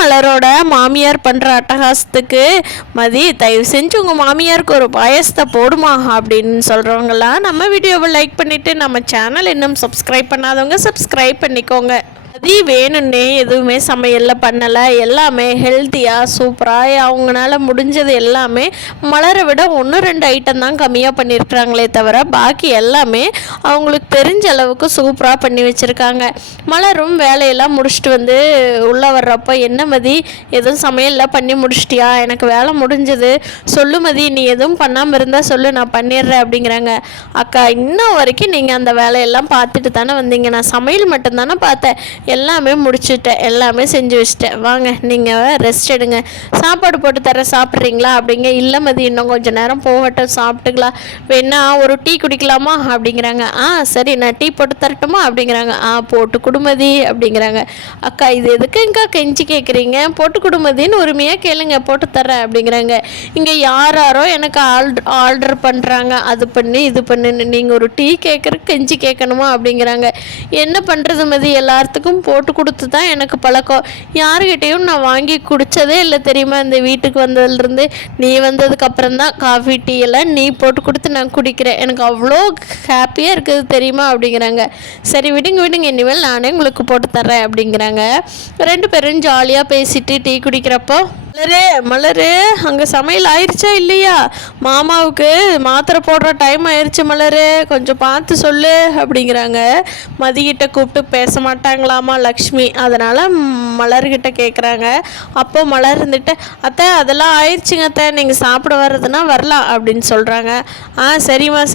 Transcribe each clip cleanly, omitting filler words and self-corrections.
மலரோட மாமியார் பண்ணுற அட்டகாசத்துக்கு மதி தயவு செஞ்சு உங்கள் மாமியாருக்கு ஒரு பாயசத்தை போடுமா அப்படின்னு சொல்கிறவங்களாம் நம்ம வீடியோவை லைக் பண்ணிவிட்டு நம்ம சேனல் இன்னும் சப்ஸ்கிரைப் பண்ணாதவங்க சப்ஸ்கிரைப் பண்ணிக்கோங்க. மதி வேணும்னே எதுவுமே சமையலில் பண்ணலை, எல்லாமே ஹெல்த்தியாக சூப்பராக அவங்களால முடிஞ்சது எல்லாமே மலரை விட 1-2 ஐட்டம் தான் கம்மியாக பண்ணியிருக்கிறாங்களே தவிர பாக்கி எல்லாமே அவங்களுக்கு தெரிஞ்ச அளவுக்கு சூப்பராக பண்ணி வச்சுருக்காங்க. மலரும் வேலையெல்லாம் முடிச்சுட்டு வந்து உள்ளே வர்றப்போ என்ன மதி எதுவும் சமையலில் பண்ணி முடிச்சிட்டியா, எனக்கு வேலை முடிஞ்சது சொல்லு மதி, நீ எதுவும் பண்ணாமல் இருந்தால் சொல்லு நான் பண்ணிடுறேன் அப்படிங்கிறாங்க. அக்கா இன்னும் வரைக்கும் நீங்கள் அந்த வேலையெல்லாம் பார்த்துட்டு தானே வந்தீங்க, நான் சமையல் மட்டும்தானே பார்த்தேன், எல்லாமே முடிச்சுட்டேன், எல்லாமே செஞ்சு வச்சிட்டேன், வாங்க நீங்கள் ரெஸ்ட் எடுங்க, சாப்பாடு போட்டு தர சாப்பிட்றீங்களா அப்படிங்க. இல்லை மதி இன்னும் கொஞ்சம் நேரம் போகட்டும் சாப்பிட்டுக்கலாம், வேணா ஒரு டீ குடிக்கலாமா அப்படிங்கிறாங்க. சரி நான் டீ போட்டு தரட்டுமா அப்படிங்கிறாங்க. போட்டு குடுமதி அப்படிங்கிறாங்க. அக்கா இது எதுக்குங்கக்கா கெஞ்சி கேட்குறீங்க, போட்டு குடுமதின்னு உரிமையாக கேளுங்க போட்டு தரேன் அப்படிங்கிறாங்க. இங்கே யாரோ எனக்கு ஆர்டர் பண்ணுறாங்க, அது பண்ணி இது பண்ணுன்னு, நீங்கள் ஒரு டீ கேட்குறக்கு கெஞ்சி கேட்கணுமா அப்படிங்கிறாங்க. என்ன பண்ணுறது மதி, எல்லாத்துக்கும் போட்டு கொடுத்து தான் எனக்கு பழக்கம், யாருக்கிட்டையும் நான் வாங்கி குடித்ததே இல்லை தெரியுமா, இந்த வீட்டுக்கு வந்ததுலேருந்து நீ வந்ததுக்கப்புறம் தான் காஃபி டீ எல்லாம் நீ போட்டு கொடுத்து நான் குடிக்கிறேன், எனக்கு அவ்வளோ ஹாப்பியாக இருக்குது தெரியுமா அப்படிங்கிறாங்க. சரி விடுங்க இனிமேல் நானே உங்களுக்கு போட்டு தர்றேன் அப்படிங்கிறாங்க. 2 பேரும் ஜாலியாக பேசிட்டு டீ குடிக்கிறப்போ மலரு அங்கே சமையல் ஆயிடுச்சா இல்லையா, மாமாவுக்கு மாத்திரை போடுற டைம் ஆயிடுச்சு மலரு கொஞ்சம் பார்த்து சொல்லு அப்படிங்கிறாங்க. மதிக்கிட்ட கூப்பிட்டு பேச மாட்டாங்களாமா லக்ஷ்மி, அதனால் மலர்கிட்ட கேட்குறாங்க. அப்போ மலர் இருந்துட்டு அத்தை அதெல்லாம் ஆயிடுச்சுங்க அத்தை, நீங்கள் சாப்பிட வர்றதுன்னா வரலாம் அப்படின்னு சொல்கிறாங்க.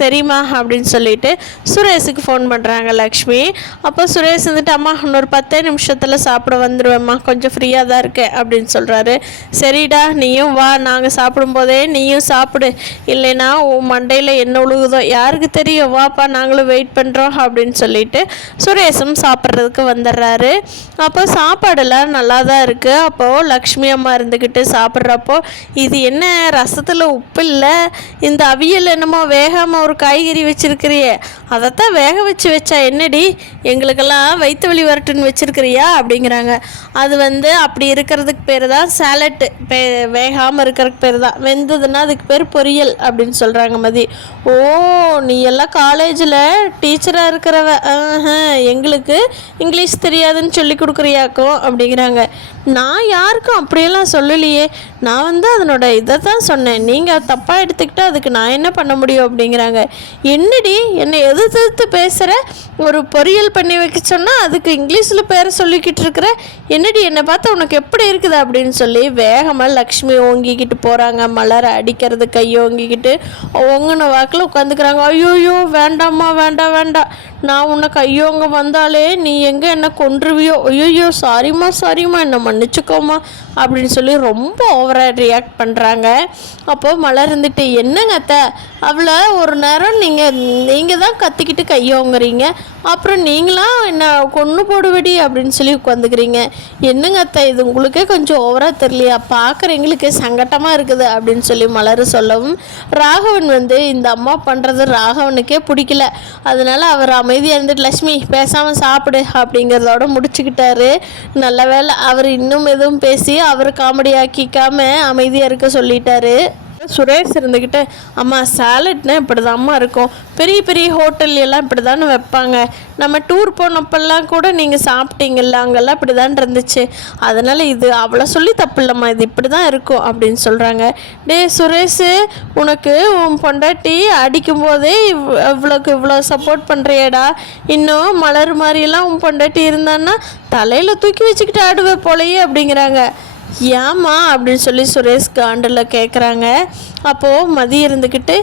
சரிம்மா அப்படின்னு சொல்லிட்டு சுரேஷுக்கு ஃபோன் பண்ணுறாங்க லக்ஷ்மி. அப்போ சுரேஷ் வந்துட்டு அம்மா இன்னொரு 10 நிமிஷத்தில் சாப்பிட வந்துடுவேம்மா, கொஞ்சம் ஃப்ரீயாக தான் இருக்கேன் அப்படின்னு சொல்கிறாரு. சரிடா நீயும் வா, நாங்கள் சாப்பிடும்போதே நீயும் சாப்பிடு, இல்லைன்னா உன் மண்டையில் என்ன உழுகுதோ யாருக்கு தெரியும், வாப்பா நாங்களும் வெயிட் பண்ணுறோம் அப்படின்னு சொல்லிட்டு சுரேஷும் சாப்பிட்றதுக்கு வந்துடுறாரு. அப்போ சாப்பாடெல்லாம் நல்லா தான் இருக்குது. அப்போது லக்ஷ்மி அம்மா இருந்துக்கிட்டு சாப்பிட்றப்போ இது என்ன ரசத்தில் உப்பு இல்லை, இந்த அவியல் என்னமோ வேகாமல் ஒரு காய்கறி வச்சுருக்கிறியே, அதைத்தான் வேக வச்சா என்னடி, எங்களுக்கெல்லாம் வயிற்று வலி வரட்டுன்னு வச்சுருக்கிறியா அப்படிங்கிறாங்க. அது அப்படி இருக்கிறதுக்கு பேர் தான் சாலட், வேகாமல் இருக்கிறதுக்கு பேர் தான், வெந்ததுன்னா அதுக்கு பேர் பொரியல் அப்படின்னு சொல்கிறாங்க மதி. ஓ நீ எல்லாம் காலேஜில் டீச்சராக இருக்கிறவ, எங்களுக்கு இங்கிலீஷ் தெரியாதுன்னு சொல்லி கொடுக்குறியாக்கும் அப்படிங்கிறாங்க. நான் யாருக்கும் அப்படியெல்லாம் சொல்லலையே, நான் அதனோட இதை தான் சொன்னேன், நீங்கள் தப்பாக எடுத்துக்கிட்டு அதுக்கு நான் என்ன பண்ண முடியும் அப்படிங்கிறாங்க. என்னடி என்னை எதிர்த்து பேசுகிற, ஒரு பொரியல் பண்ணி வைக்க சொன்னால் அதுக்கு இங்கிலீஷில் பேரை சொல்லிக்கிட்டு இருக்கிற, என்னடி என்னை பார்த்தா உனக்கு எப்படி இருக்குது அப்படின்னு சொல்லி வேகமாக லக்ஷ்மி ஓங்கிக்கிட்டு போகிறாங்க. மலரை அடிக்கிறது கையோங்கிக்கிட்டு ஓங்கின வாக்கில் உட்காந்துக்கிறாங்க. ஐயோயோ வேண்டாம்மா வேண்டாம், நான் உன்னை கையோங்க வந்தாலே நீ எங்கே என்ன கொன்றுவியோ, ஐயோயோ சாரிம்மா என்னை மன்னிச்சுக்கோமா அப்படின்னு சொல்லி ரொம்ப ஓவராக ரியாக்ட் பண்ணுறாங்க. அப்போது மலர் இருந்துட்டு என்னங்க அத்தை, அவளை ஒரு நேரம் நீங்கள் தான் கத்திக்கிட்டு கையோங்குறீங்க, அப்புறம் நீங்களாம் என்ன கொன்று போடுவடி அப்படின்னு சொல்லி உட்காந்துக்கிறீங்க, என்னங்க அத்தை இது உங்களுக்கே கொஞ்சம் ஓவராக தெரியலையா, பார்க்குறவங்களுக்கே சங்கட்டமாக இருக்குது அப்படின்னு சொல்லி மலர் சொல்லவும் ராகவன் இந்த அம்மா பண்ணுறது ராகவனுக்கே பிடிக்கல, அதனால் அவர் அமைதியாக இருந்துட்டு லக்ஷ்மி பேசாமல் சாப்பிடு அப்படிங்கிறதோட முடிச்சுக்கிட்டாரு. நல்ல வேளை அவர் இன்னும் எதுவும் பேசி அவர் காமெடி ஆக்கிக்காம அமைதியாக இருக்க சொல்லிட்டாரு. சுரேஷ் இருந்துக்கிட்டு அம்மா சாலட்னா இப்படி தான்மா இருக்கும், பெரிய ஹோட்டல்லாம் இப்படி தானே வைப்பாங்க, நம்ம டூர் போனப்பெல்லாம் கூட நீங்கள் சாப்பிட்டீங்கல்ல அங்கெல்லாம் இப்படி தான் இருந்துச்சு, அதனால் இது அவ்வளோ சொல்லி தப்பு இல்லைம்மா, இது இப்படி தான் இருக்கும் அப்படின்னு சொல்கிறாங்க. சுரேஷ் உனக்கு உன் பொண்டாட்டி அடிக்கும்போதே இவ்வளோ சப்போர்ட் பண்ணுறியடா, இன்னும் மலர் மாதிரியெல்லாம் உன் பொண்டாட்டி இருந்தான்னா தலையில் தூக்கி வச்சுக்கிட்டு ஆடுவேன் போலையே அப்படிங்கிறாங்க. ஏம்மா அப்படின்னு சொல்லி சுரேஷ் காண்டில் கேட்குறாங்க. அப்போது மதி இருந்துக்கிட்டு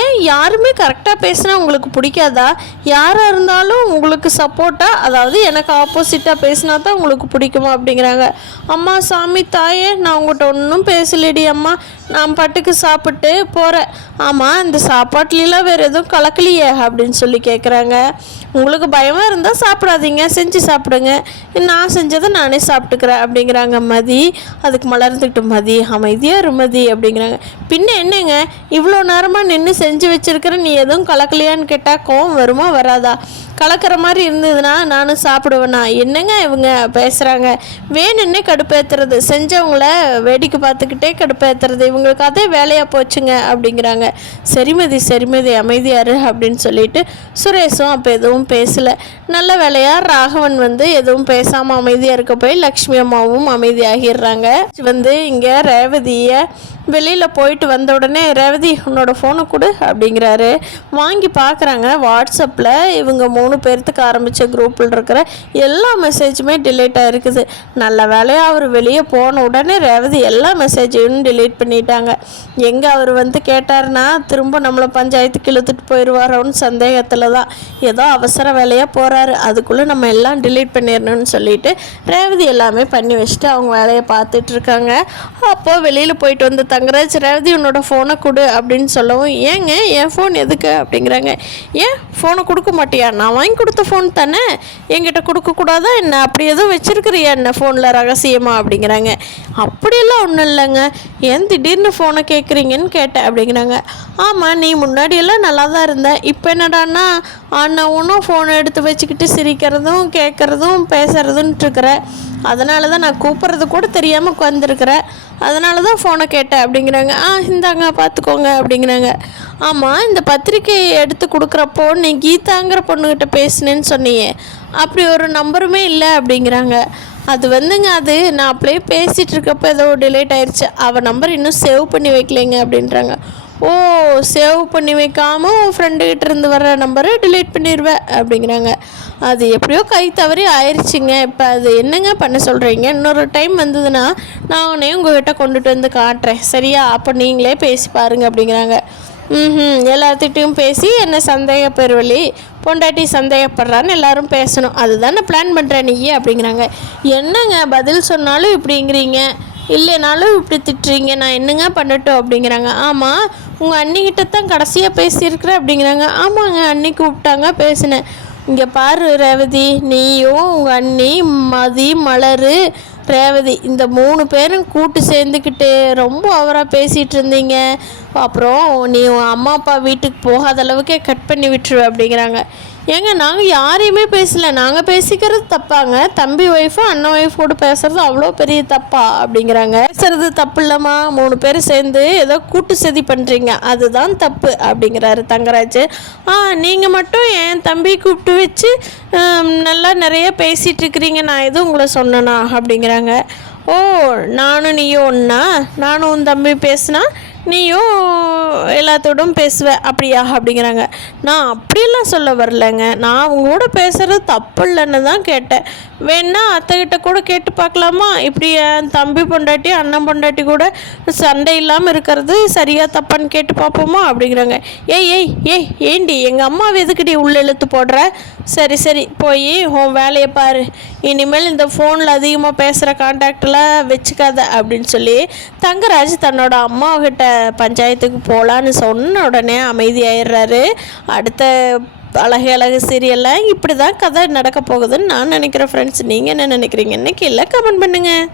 ஏன் யாருமே கரெக்டாக பேசினா உங்களுக்கு பிடிக்காதா, யாராக இருந்தாலும் உங்களுக்கு சப்போர்ட்டாக, அதாவது எனக்கு ஆப்போசிட்டாக பேசினா தான் உங்களுக்கு பிடிக்குமா அப்படிங்கிறாங்க. அம்மா சாமி தாயே நான் உங்கள்கிட்ட ஒன்றும் பேசலடி அம்மா, நான் பாட்டுக்கு சாப்பிட்டு போகிறேன், ஆமாம் இந்த சாப்பாட்லாம் வேறு எதுவும் கலக்கலையே அப்படின்னு சொல்லி கேட்குறாங்க. உங்களுக்கு பயமாக இருந்தால் சாப்பிடாதீங்க, செஞ்சு சாப்பிடுங்க, நான் செஞ்சதை நானே சாப்பிட்டுக்கிறேன் அப்படிங்கிறாங்க மதி. அதுக்கு மலர்ந்துக்கிட்டு மதி அமைதியாக இருமதி அப்படிங்கிறாங்க. பின்ன என்னங்க இவ்வளோ நேரமாக நின்று செஞ்சு வச்சுருக்கிற, நீ எதுவும் கலக்கலையான்னு கேட்டால் கோவம் வருமா வராதா, கலக்கிற மாதிரி இருந்ததுன்னா நானும் சாப்பிடுவேண்ணா. என்னங்க இவங்க பேசுகிறாங்க, வேணுன்னே கடுப்பேற்றுறது, செஞ்சவங்கள வேடிக்கை பார்த்துக்கிட்டே கடுப்பேற்றுறது, இவங்களுக்கு அதே வேலையாக போச்சுங்க அப்படிங்கிறாங்க. சரிமதி அமைதியாரு அப்படின்னு சொல்லிட்டு சுரேஷும் அப்போ எதுவும் பேசலை. நல்ல வேலையாக ராகவன் எதுவும் பேசாமல் அமைதியாக இருக்க போய் லக்ஷ்மி அம்மாவும் அமைதியாகிடுறாங்க. இங்கே ரேவதியை வெளியில் போயிட்டு வந்த உடனே, ரேவதி உன்னோட ஃபோனை கொடு அப்படிங்கிறாரு. வாங்கி பார்க்குறாங்க. வாட்ஸ்அப்பில் இவங்க 3 பேர்த்துக்கு ஆரம்பித்த குரூப்பில் இருக்கிற எல்லா மெசேஜுமே டிலீட் ஆகிருக்குது. நல்ல வேலையாக அவர் வெளியே போன உடனே ரேவதி எல்லா மெசேஜையும் டிலீட் பண்ணிட்டாங்க. எங்கே அவர் கேட்டார்னா திரும்ப நம்மளை பஞ்சாயத்துக்கு இழுத்துட்டு போயிடுவாரோன்னு சந்தேகத்தில் தான் ஏதோ அவசர வேலையாக போகிறாரு. அதுக்குள்ளே நம்ம எல்லாம் டிலீட் பண்ணிடணும்னு சொல்லிட்டு ரேவதி எல்லாமே பண்ணி வச்சுட்டு அவங்க வேலையை பார்த்துட்ருக்காங்க. அப்போது வெளியில் போயிட்டு வந்து தங்கராஜ், ரேவதி உன்னோட ஃபோனை கொடு அப்படின்னு சொல்லவும், ஏங்க என் ஃபோன் எதுக்கு அப்படிங்கிறாங்க. ஏன் ஃபோனை கொடுக்க மாட்டியா? நான் வாங்கி கொடுத்த ஃபோன் தானே, என்கிட்ட கொடுக்கக்கூடாதா என்ன? அப்படி எதுவும் வச்சுருக்கிறியா என்ன ஃபோனில் ரகசியமா அப்படிங்கிறாங்க. அப்படியெல்லாம் ஒன்றும் இல்லைங்க, ஏன் திடீர்னு ஃபோனை கேட்குறீங்கன்னு கேட்டேன் அப்படிங்கிறாங்க. ஆமாம், நீ முன்னாடியெல்லாம் நல்லா தான் இருந்தேன், இப்போ என்னடான்னா அண்ணாவும் ஃபோனை எடுத்து வச்சுக்கிட்டு சிரிக்கிறதும் கேட்குறதும் பேசுகிறதுன்ட்டு இருக்கிற, அதனால தான் நான் கூப்பிட்றது கூட தெரியாமல் உட்காந்துருக்குறேன், அதனால தான் ஃபோனை கேட்டேன் அப்படிங்கிறாங்க. இந்தாங்க பார்த்துக்கோங்க அப்படிங்கிறாங்க. ஆமாம், இந்த பத்திரிக்கையை எடுத்து கொடுக்குறப்போ நீ கீதாங்கிற பொண்ணுக்கிட்ட பேசுனேன்னு சொன்னியே, அப்படி ஒரு நம்பருமே இல்லை அப்படிங்கிறாங்க. அது அது நான் அப்படியே பேசிகிட்டு இருக்கப்போ ஏதோ டிலேட் ஆயிடுச்சு, அவள் நம்பர் இன்னும் சேவ் பண்ணி வைக்கலைங்க அப்படின்றாங்க. ஓ, சேவ் பண்ணி வைக்காமல் உன் ஃப்ரெண்டுக்கிட்ட இருந்து வர்ற நம்பரை டிலீட் பண்ணிடுவேன் அப்படிங்கிறாங்க. அது எப்படியோ கை தவறி ஆயிடுச்சுங்க, இப்போ அது என்னங்க பண்ண சொல்கிறீங்க? இன்னொரு டைம் வந்ததுன்னா நானே உங்கள்கிட்ட கொண்டுட்டு வந்து காட்டுறேன், சரியா? அப்போ நீங்களே பேசி பாருங்க அப்படிங்கிறாங்க. எல்லாத்திட்டையும் பேசி என்ன சந்தேக பெருவழி பொண்டாட்டி சந்தேகப்படுறான்னு எல்லாரும் பேசணும், அதுதானே பிளான் பண்ணுறேன் நீ அப்படிங்கிறாங்க. என்னங்க பதில் சொன்னாலும் இப்படிங்கிறீங்க, இல்லைனாலும் இப்படி திட்டுறீங்க, நான் என்னங்க பண்ணட்டும் அப்படிங்கிறாங்க. ஆமாம், உங்கள் அண்ணிக்கிட்ட தான் கடைசியாக பேசியிருக்கிறேன் அப்படிங்கிறாங்க. ஆமாங்க, அண்ணி கூப்பிட்டாங்க பேசினேன். இங்கே பாரு ரேவதி, நீயும் உங்கள் அண்ணி மதி மலர் ரேவதி இந்த 3 பேரும் கூட்டு சேர்ந்துக்கிட்டு ரொம்ப ஓவராக பேசிகிட்டு இருந்தீங்க, அப்புறம் நீ உன் அம்மா அப்பா வீட்டுக்கு போகாத அளவுக்கே கட் பண்ணி விட்டுருவேன் அப்படிங்கிறாங்க. ஏங்க நாங்கள் யாரையுமே பேசலை, நாங்கள் பேசிக்கிறது தப்பாங்க, தம்பி ஒய்ஃபும் அண்ணன் ஒய்ஃபோடு பேசுகிறது அவ்வளோ பெரிய தப்பா அப்படிங்கிறாங்க. பேசுறது தப்பு இல்லைம்மா, 3 பேர் சேர்ந்து ஏதோ கூட்டு சதி பண்ணுறீங்க, அதுதான் தப்பு அப்படிங்கிறாரு தங்கராஜ். நீங்கள் மட்டும் என் தம்பி கூப்பிட்டு வச்சு நல்லா நிறைய பேசிகிட்டு இருக்கிறீங்க, நான் எதுவும் உங்களை சொன்னேனா அப்படிங்கிறாங்க. ஓ, நானும் நீயும் ஒன்றா, நானும் உன் தம்பி பேசுனா நீயும் எல்லாத்தோடும் பேசுவேன் அப்படியா அப்படிங்கிறாங்க. நான் அப்படியெல்லாம் சொல்ல வரலைங்க, நான் அவங்களோட பேசுகிறது தப்பு இல்லைன்னு தான் கேட்டேன், வேணா அத்தைக்கிட்ட கூட கேட்டு பார்க்கலாமா, இப்படி என் தம்பி பொண்டாட்டி அண்ணன் பொண்டாட்டி கூட சண்டை இல்லாமல் இருக்கிறது சரியா தப்பான்னு கேட்டு பார்ப்போமா அப்படிங்கிறாங்க. ஏண்டி எங்கள் அம்மாவை எதுக்கிட்டி உள்ள இழுத்து போடுற? சரி போய் உன் வேலையை பாரு, இனிமேல் இந்த ஃபோனில் அதிகமாக பேசுகிற கான்டாக்டெலாம் வச்சுக்காத அப்படின்னு சொல்லி தங்கராஜ் தன்னோட அம்மாக்கிட்ட பஞ்சாயத்துக்கு போகலான்னு சொன்ன உடனே அமைதியாயிடுறாரு. அடுத்த அழகு சீரியல்லாம் இப்படி தான் கதை நடக்க போகுதுன்னு நான் நினைக்கிறேன் ஃப்ரெண்ட்ஸ். நீங்கள் என்ன நினைக்கிறீங்கன்னு கீழே கமெண்ட் பண்ணுங்கள்.